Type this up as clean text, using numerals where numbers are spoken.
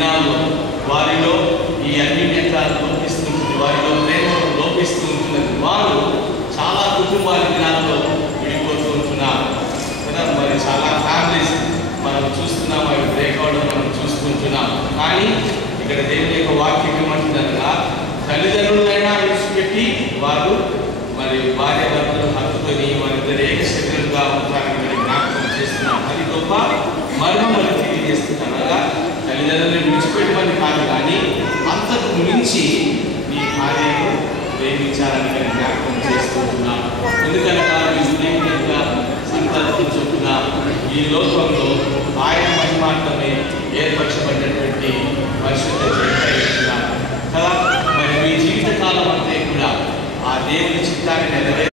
దినాల్లో వారిలో ఈ అన్యోన్యత లోపిస్తుంటుంది, వారిలో ప్రేమ లోపిస్తూ ఉంటున్నది. వారు చాలా కుటుంబాల దినాల్లో విడిపోతూ ఉంటున్నారు కదా. మరి చాలా ఫ్యామిలీస్ మనం చూస్తున్నాం, అవి బ్రేక్ అవడం మనం చూసుకుంటున్నాం. కానీ ఇక్కడ దేవుని యొక్క వాక్యం ఏమంటుందనగా, తల్లిదండ్రులైనా విడిచిపెట్టి వారు మరి భార్య భర్తలు హత్తుకొని వారిద్దరు ఏకశక్తులుగా ఉంటారని మరి జ్ఞాపకం చేస్తున్నాం. అది గొప్ప మర్మం అని తెలియజేస్తున్నాను. అనగా తల్లిదండ్రులను విడిచిపెట్టమని కాదు, కానీ అంతకు మించి ఈ భార్యను ప్రేమించాలని మరి జ్ఞాపకం చేస్తున్నాం. ఎందుకనగా దేవుని యొక్క సంకల్పం చొప్పున ఈ లోకంలో ఆయన మహిమార్థమే ఏర్పరచబడినటువంటి పరిశుద్ధ జంట కదా. మరి మీ జీవితకాలం అంతా కూడా ఆ దేవుని చిత్తాన్ని నెరవేర్చాలి.